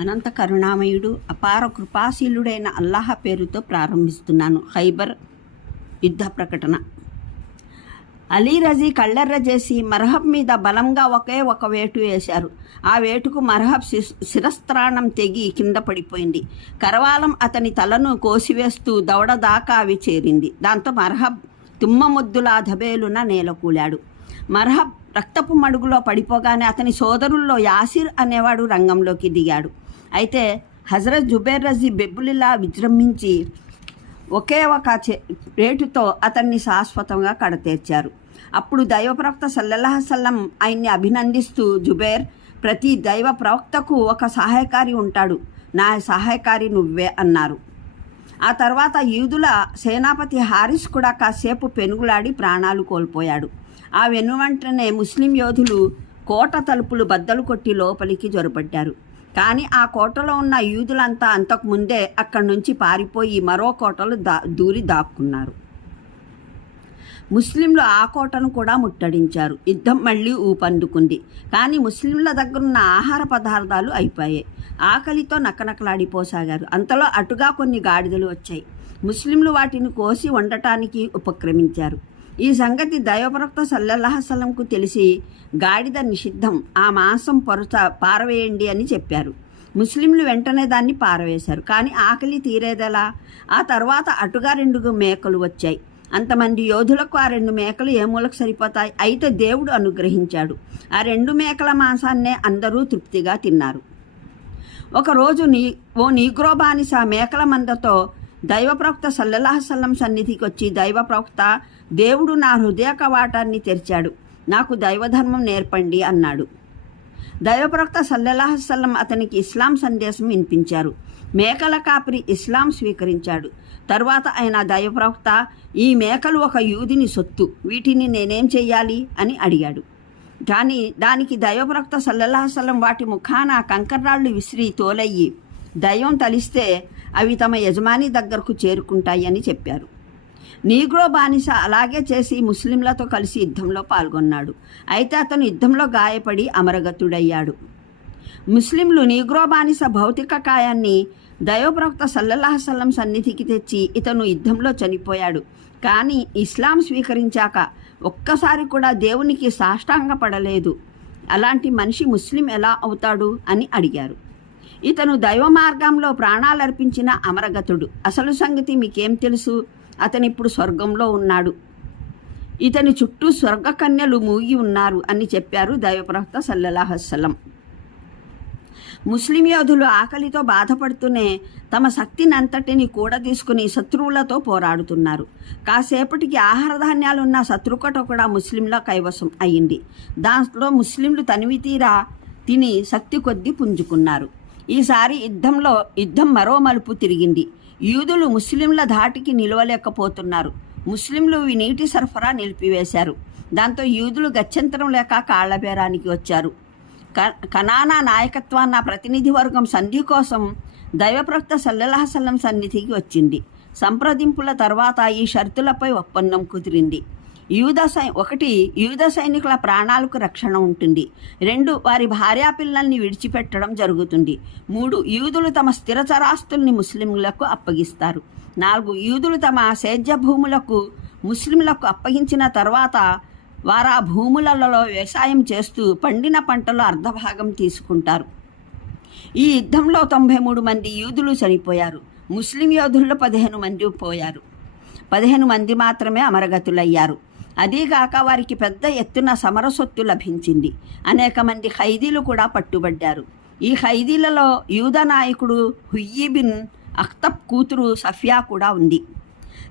అనంత కరుణామయుడు అపార కృపాశీలుడైన అల్లాహ్ పేరుతో ప్రారంభిస్తున్నాను. ఖైబర్ యుద్ధ ప్రకటన. అలీ రజీ కళ్ళెర్ర చేసి మర్హబ్ మీద బలంగా ఒకే ఒక వేటు వేశారు. ఆ వేటుకు మర్హబ్ శిరస్త్రాణం తెగి కింద పడిపోయింది. కరవాలం అతని తలను కోసివేస్తూ దవడ దాకా అవి చేరింది. దాంతో మర్హబ్ తుమ్మమొద్దులా ధబేలున నేలకూలాడు. మర్హబ్ రక్తపు మడుగులో పడిపోగానే అతని సోదరుల్లో యాసిర్ అనేవాడు రంగంలోకి దిగాడు. అయితే హజరత్ జుబైర్ రజీ బెబ్బులిలా విజృంభించి ఒకే ఒక రేటుతో అతన్ని శాశ్వతంగా కడతీర్చారు. అప్పుడు దైవ ప్రవక్త సల్లల్లాహు అలైహి వసల్లం ఆయన్ని అభినందిస్తూ, జుబైర్, ప్రతి దైవ ప్రవక్తకు ఒక సహాయకారి ఉంటాడు, నా సహాయకారి నువ్వే అన్నారు. ఆ తర్వాత యూదుల సేనాపతి హారిస్ కూడా కాసేపు పెనుగులాడి ప్రాణాలు కోల్పోయాడు. ఆ వెనువెంటనే ముస్లిం యోధులు కోట తలుపులు బద్దలు కొట్టి లోపలికి జొరబడ్డారు. కానీ ఆ కోటలో ఉన్న యూదులంతా అంతకుముందే అక్కడి నుంచి పారిపోయి మరో కోటలు దూరి దాక్కున్నారు. ముస్లింలు ఆ కోటను కూడా ముట్టడించారు. యుద్ధం మళ్ళీ ఊపందుకుంది. కానీ ముస్లింల దగ్గరున్న ఆహార పదార్థాలు అయిపోయాయి. ఆకలితో నక్కనక్కలాడిపోసాగారు. అంతలో అటుగా కొన్ని గాడిదలు వచ్చాయి. ముస్లింలు వాటిని కోసి వండటానికి ఉపక్రమించారు. ఈ సంగతి దైవప్రవక్త సల్లల్లాహు అలైహి వసల్లంకు తెలిసి, గాడిద నిషిద్ధం, ఆ మాంసం పారవేయండి అని చెప్పారు. ముస్లింలు వెంటనే దాన్ని పారవేశారు. కానీ ఆకలి తీరేదెలా? ఆ తర్వాత అటుగా 2 మేకలు వచ్చాయి. అంతమంది యోధులకు ఆ 2 మేకలు ఏ మూలకు సరిపోతాయి? అయితే దేవుడు అనుగ్రహించాడు. ఆ 2 మేకల మాంసాన్నే అందరూ తృప్తిగా తిన్నారు. ఒకరోజు ఓ నీగ్రో బానిస మేకల మందతో దైవప్రవక్త సల్లల్లాహు అలైహి వసల్లం సన్నిధికి వచ్చి, దైవప్రవక్త, దేవుడు నా హృదయ కవాటాన్ని తెరిచాడు, నాకు దైవధర్మం నేర్పండి అన్నాడు. దైవప్రవక్త సల్లల్లాహు అలైహి వసల్లం అతనికి ఇస్లాం సందేశం వినిపించారు. మేకల కాపరి ఇస్లాం స్వీకరించాడు. తరువాత ఆయన, దైవప్రవక్త, ఈ మేకలు ఒక యూదుని సొత్తు, వీటిని నేనేం చెయ్యాలి అని అడిగాడు. కానీ దానికి దైవప్రవక్త సల్లల్లాహు అలైహి వసల్లం వాటి ముఖాన కంకర్రాళ్ళు విసిరి తోలయ్యి, దైవం తలిస్తే అవి తమ యజమాని దగ్గరకు చేరుకుంటాయి అని చెప్పారు. నీగ్రో బానిస అలాగే చేసి ముస్లింలతో కలిసి యుద్ధంలో పాల్గొన్నాడు. అయితే అతను యుద్ధంలో గాయపడి అమరగతుడయ్యాడు. ముస్లింలు నీగ్రో బానిస భౌతిక కాయాన్ని దైవప్రవక్త సల్లల్లాహు అలైహి వసల్లం సన్నిధికి తెచ్చి, ఇతను యుద్ధంలో చనిపోయాడు, కానీ ఇస్లాం స్వీకరించాక ఒక్కసారి కూడా దేవునికి సాష్టాంగపడలేదు, అలాంటి మనిషి ముస్లిం ఎలా అవుతాడు అని అడిగారు. ఇతను దైవ మార్గంలో ప్రాణాలర్పించిన అమరగతుడు. అసలు సంగతి మీకేం తెలుసు? అతనిప్పుడు స్వర్గంలో ఉన్నాడు. ఇతని చుట్టూ స్వర్గకన్యలు మూగి ఉన్నారు అని చెప్పారు దైవప్రవక్త సల్లల్లాహు అలైహి వసల్లం. ముస్లిం యోధులు ఆకలితో బాధపడుతూనే తమ శక్తినంతటిని కూడా తీసుకుని శత్రువులతో పోరాడుతున్నారు. కాసేపటికి ఆహార ధాన్యాలున్న శత్రుకోట కూడా ముస్లింల కైవసం అయ్యింది. దాంట్లో ముస్లింలు తనివితీరా తిని శక్తి కొద్దీ పుంజుకున్నారు. ఈసారి యుద్ధం మరో మలుపు తిరిగింది. యూదులు ముస్లింల ధాటికి నిలవలేకపోతున్నారు. ముస్లింలు నీటి సరఫరా నిలిపివేశారు. దాంతో యూదులు గత్యంతరం లేక కాళ్లబేరానికి వచ్చారు. కనానా నాయకత్వాన్న ప్రతినిధి వర్గం సంధి కోసం దైవప్రవక్త సల్లల్లాహు అలైహి వసల్లం సన్నిధికి వచ్చింది. సంప్రదింపుల తర్వాత ఈ షరతులపై ఒప్పందం కుదిరింది. 1 యూద సైనికుల ప్రాణాలకు రక్షణ ఉంటుంది. 2 వారి భార్యాపిల్లల్ని విడిచిపెట్టడం జరుగుతుంది. 3 యూదులు తమ స్థిరచరాస్తుల్ని ముస్లింలకు అప్పగిస్తారు. 4 యూదులు తమ సేద్య భూములకు ముస్లింలకు అప్పగించిన తర్వాత వారు ఆ భూములలో వ్యవసాయం చేస్తూ పండిన పంటలో అర్ధభాగం తీసుకుంటారు. ఈ యుద్ధంలో 93 మంది యూదులు చనిపోయారు. ముస్లిం యోధుల్లో 15 మంది పోయారు. 15 మంది మాత్రమే అమరగతులయ్యారు. అదీగాక వారికి పెద్ద ఎత్తున సమరసొత్తు లభించింది. అనేక మంది ఖైదీలు కూడా పట్టుబడ్డారు. ఈ ఖైదీలలో యూద నాయకుడు హుయ్యి బిన్ అఖ్తబ్ కూతురు సఫియా కూడా ఉంది.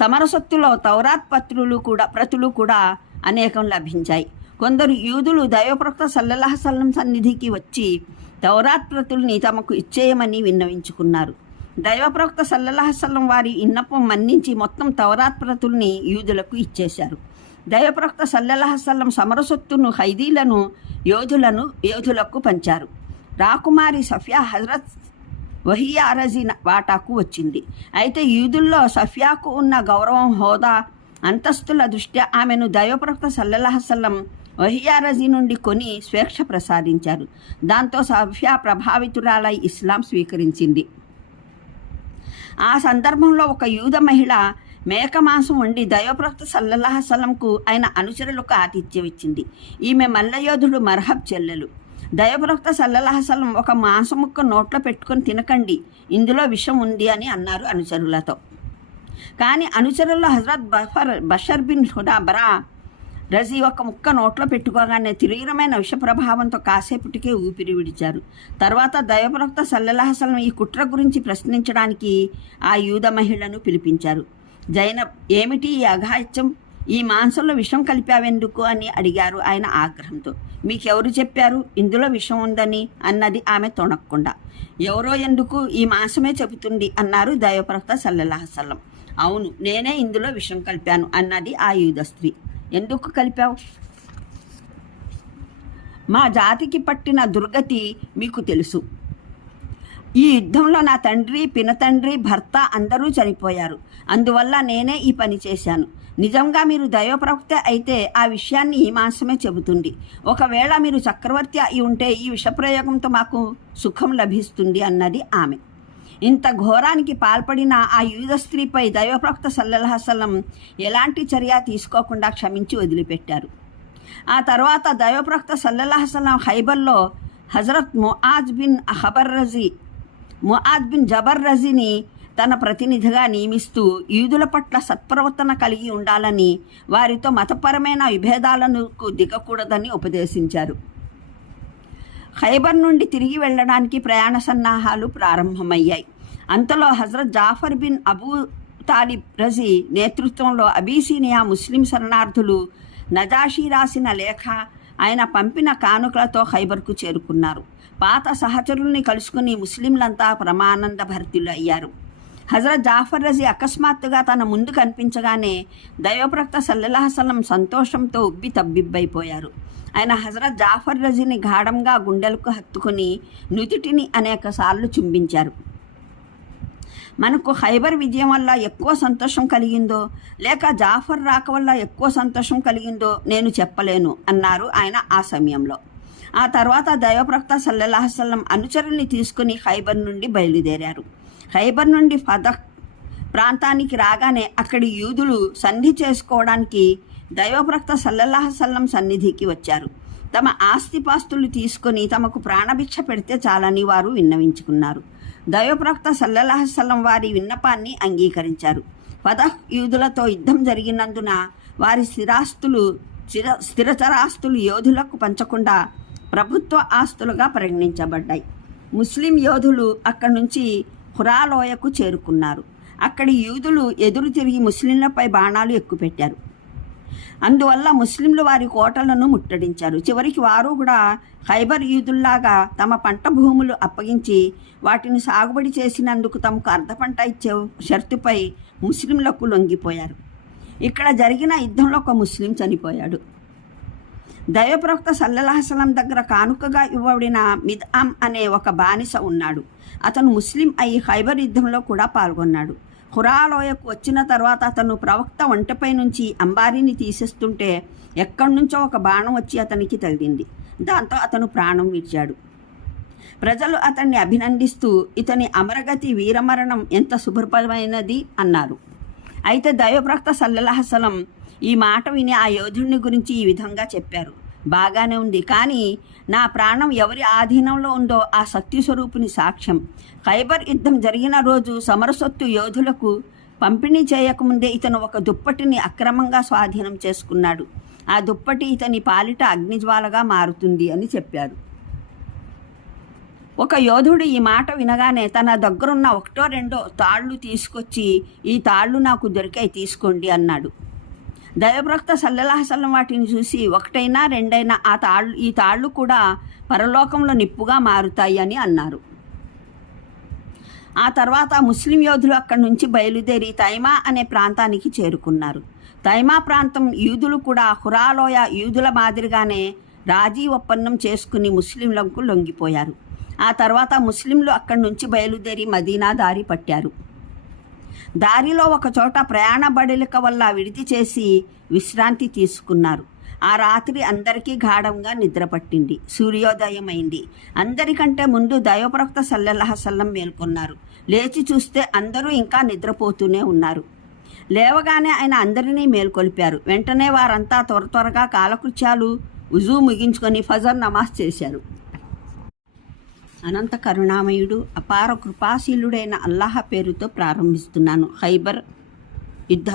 సమరసొత్తులో తౌరాత్ ప్రతులు కూడా అనేకం లభించాయి. కొందరు యూదులు దైవప్రవక్త సల్లల్లాహు అలైహి వసల్లం సన్నిధికి వచ్చి తౌరాత్ ప్రతుల్ని తమకు ఇచ్చేయమని విన్నవించుకున్నారు. దైవప్రవక్త సల్లల్లాహు అలైహి వసల్లం వారి విన్నపం మన్నించి మొత్తం తౌరాత్ ప్రతుల్ని యూదులకు ఇచ్చేశారు. దైవప్రవక్త సల్లల్లాహు అలైహి వసల్లం సమరసొత్తును ఖైదీలను యోధులకు పంచారు. రాకుమారి సఫియా హజరత్ వహియా రజీ వాటాకు వచ్చింది. అయితే యూదుల్లో సఫియాకు ఉన్న గౌరవం, హోదా, అంతస్తుల దృష్ట్యా ఆమెను దైవప్రవక్త సల్లల్లాహు అలైహి వసల్లం వహియా రజీ నుండి కొని స్వేచ్ఛ ప్రసాదించారు. దాంతో సఫియా ప్రభావితురాలై ఇస్లాం స్వీకరించింది. ఆ సందర్భంలో ఒక యూద మహిళ మేక మాంసం వండి దైవప్రవక్త సల్లల్లాహు అలైహి వసల్లంకు ఆయన అనుచరులకు ఆతిథ్యం ఇచ్చింది. ఈమె మల్లయోధుడు మర్హబ్ చెల్లెలు. దైవప్రవక్త సల్లల్లాహు అలైహి వసల్లం ఒక మాంసం ముక్క నోట్లో పెట్టుకొని తినకండి, ఇందులో విషం ఉంది అని అన్నారు అనుచరులతో. కానీ అనుచరుల్లో హజరత్ బషర్ బిన్ హుదాబరా రజీ ఒక ముక్క నోట్లో పెట్టుకోగానే తీవ్రమైన విష ప్రభావంతో కాసేపటికే ఊపిరి విడిచారు. తర్వాత దైవప్రవక్త సల్లల్లాహు అలైహి వసల్లం ఈ కుట్ర గురించి ప్రశ్నించడానికి ఆ యూద మహిళను పిలిపించారు. జైనబ్, ఏమిటి ఈ అఘాయిత్యం, ఈ మాంసంలో విషం కలిపావెందుకు అని అడిగారు ఆయన ఆగ్రహంతో. మీకెవరు చెప్పారు ఇందులో విషం ఉందని అన్నది ఆమె తొణక్కుండా. ఎవరో ఎందుకు, ఈ మాంసమే చెబుతుంది అన్నారు దైవప్రవక్త సల్లల్లాహు అలైహి వసల్లం. అవును, నేనే ఇందులో విషం కలిపాను అన్నది ఆ యూద స్త్రీ. ఎందుకు కలిపావు? మా జాతికి పట్టిన దుర్గతి మీకు తెలుసు. ఈ యుద్ధంలో నా తండ్రి, పినతండ్రి, భర్త అందరూ చనిపోయారు. అందువల్ల నేనే ఈ పని చేశాను. నిజంగా మీరు దైవప్రవక్త అయితే ఆ విషయాన్ని ఈ మాసమే చెబుతుంది. ఒకవేళ మీరు చక్రవర్తి అయి ఉంటే ఈ విషప్రయోగంతో మాకు సుఖం లభిస్తుంది అన్నది ఆమె. ఇంత ఘోరానికి పాల్పడిన ఆ యూద స్త్రీపై దైవప్రవక్త సల్లల్లాహు అలైహి వసల్లం ఎలాంటి చర్య తీసుకోకుండా క్షమించి వదిలిపెట్టారు. ఆ తర్వాత దైవప్రవక్త సల్లల్లాహు అలైహి వసల్లం ఖైబర్లో హజరత్ ముఆజ్ బిన్ జబర్ రజీని తన ప్రతినిధిగా నియమిస్తూ యూదుల పట్ల సత్ప్రవర్తన కలిగి ఉండాలని, వారితో మతపరమైన విభేదాలను దిగకూడదని ఉపదేశించారు. ఖైబర్ నుండి తిరిగి వెళ్ళడానికి ప్రయాణ సన్నాహాలు ప్రారంభమయ్యాయి. అంతలో Hazrat Jafar bin Abu Talib రజీ నేతృత్వంలో అబీసీనియా ముస్లిం శరణార్థులు నజాషీ రాసిన లేఖ, ఆయన పంపిన కానుకలతో ఖైబర్కు చేరుకున్నారు. పాత సహచరుల్ని కలుసుకుని ముస్లింలంతా ప్రమానంద భరితులు అయ్యారు. హజరత్ జాఫర్ రజీ అకస్మాత్తుగా తన ముందు కనిపించగానే దైవప్రవక్త సల్లల్లాహు అలైహి వసల్లం సంతోషంతో ఉబ్బి తబ్బిబ్బైపోయారు. ఆయన హజరత్ జాఫర్ రజీని గాఢంగా గుండెలకు హత్తుకుని నుదిటిని అనేక సార్లు చుంబించారు. మనకు ఖైబర్ విజయం వల్ల ఎక్కువ సంతోషం కలిగిందో లేక జాఫర్ రాక వల్ల ఎక్కువ సంతోషం కలిగిందో నేను చెప్పలేను అన్నారు ఆయన ఆ సమయంలో. ఆ తర్వాత దైవప్రవక్త సల్లల్లాహు అలైహి వసల్లం అనుచరుల్ని తీసుకుని ఖైబర్ నుండి బయలుదేరారు. ఖైబర్ నుండి ఫదక్ ప్రాంతానికి రాగానే అక్కడి యూదులు సంధి చేసుకోవడానికి దైవప్రవక్త సల్లల్లాహు అలైహి వసల్లం సన్నిధికి వచ్చారు. తమ ఆస్తిపాస్తులు తీసుకొని తమకు ప్రాణభిక్ష పెడితే చాలని వారు విన్నవించుకున్నారు. దైవప్రవక్త సల్లల్లాహు అలైహి వసల్లం వారి విన్నపాన్ని అంగీకరించారు. ఫదక్ యూదులతో యుద్ధం జరిగినందున వారి స్థిరచరాస్తులు యోధులకు పంచకుండా ప్రభుత్వ ఆస్తులుగా పరిగణించబడ్డాయి. ముస్లిం యోధులు అక్కడి నుంచి హురాలోయకు చేరుకున్నారు. అక్కడి యూదులు ఎదురు తిరిగి ముస్లింలపై బాణాలు ఎక్కుపెట్టారు. అందువల్ల ముస్లింలు వారి కోటలను ముట్టడించారు. చివరికి వారు కూడా ఖైబర్ యూదుల్లాగా తమ పంట భూములు అప్పగించి వాటిని సాగుబడి చేసినందుకు తమకు అర్ధ పంట ఇచ్చే షరతుపై ముస్లింలకు లొంగిపోయారు. ఇక్కడ జరిగిన యుద్ధంలో ఒక ముస్లిం చనిపోయాడు. దైవప్రవక్త సల్లల్లాహు అలైహి వసల్లం దగ్గర కానుకగా ఇవ్వబడిన మిద్ఆమ్ అనే ఒక బానిస ఉన్నాడు. అతను ముస్లిం అయి ఖైబర్ యుద్ధంలో కూడా పాల్గొన్నాడు. హురాలోయకు వచ్చిన తర్వాత అతను ప్రవక్త ఒంటెపై నుంచి అంబారీని తీసేస్తుంటే ఎక్కడి నుంచో ఒక బాణం వచ్చి అతనికి తగిలింది. దాంతో అతను ప్రాణం విడిచాడు. ప్రజలు అతన్ని అభినందిస్తూ ఇతని అమరగతి వీరమరణం ఎంత శుభ్రమైనది అన్నారు. అయితే దైవప్రవక్త సల్లల్లాహు అలైహి వసల్లం ఈ మాట విని ఆ యోధుడిని గురించి ఈ విధంగా చెప్పారు. బాగానే ఉంది, కానీ నా ప్రాణం ఎవరి ఆధీనంలో ఉందో ఆ సత్యస్వరూపుని సాక్ష్యం. ఖైబర్ యుద్ధం జరిగిన రోజు సమరసొత్తు యోధులకు పంపిణీ చేయకముందే ఇతను ఒక దుప్పటిని అక్రమంగా స్వాధీనం చేసుకున్నాడు. ఆ దుప్పటి ఇతని పాలిట అగ్నిజ్వాలగా మారుతుంది అని చెప్పారు. ఒక యోధుడు ఈ మాట వినగానే తన దగ్గరున్న ఒకటో రెండో తాళ్ళు తీసుకొచ్చి, ఈ తాళ్ళు నాకు దొరికాయి, తీసుకోండి అన్నాడు. దైవప్రవక్త సల్లల్లాహు అలైహి వసల్లం వాటిని చూసి ఒకటైనా రెండైనా ఈ తాళ్ళు కూడా పరలోకంలో నిప్పుగా మారుతాయి అని అన్నారు. ఆ తర్వాత ముస్లిం యోధులు అక్కడి నుంచి బయలుదేరి తైమా అనే ప్రాంతానికి చేరుకున్నారు. తైమా ప్రాంతం యూదులు కూడా హురాలోయ యూదుల మాదిరిగానే రాజీ ఒప్పందం చేసుకుని ముస్లింలకు లొంగిపోయారు. ఆ తర్వాత ముస్లింలు అక్కడి నుంచి బయలుదేరి మదీనా దారి పట్టారు. దారిలో ఒక చోట ప్రయాణ బడలిక వల్ల విడిది చేసి విశ్రాంతి తీసుకున్నారు. ఆ రాత్రి అందరికీ గాఢంగా నిద్ర పట్టింది. సూర్యోదయం అయింది. అందరికంటే ముందు దైవప్రవక్త సల్లల్లాహు అలైహి వసల్లం మేల్కొన్నారు. లేచి చూస్తే అందరూ ఇంకా నిద్రపోతూనే ఉన్నారు. లేవగానే ఆయన అందరినీ మేల్కొల్పారు. వెంటనే వారంతా త్వరగా కాలకృత్యాలు ఉజూ ముగించుకొని ఫజర్ నమాజ్ చేశారు. అనంత కరుణామయుడు అపార కృపాశీలుడైన అల్లాహ్ పేరుతో ప్రారంభిస్తున్నాను. ఖైబర్ యుద్ధ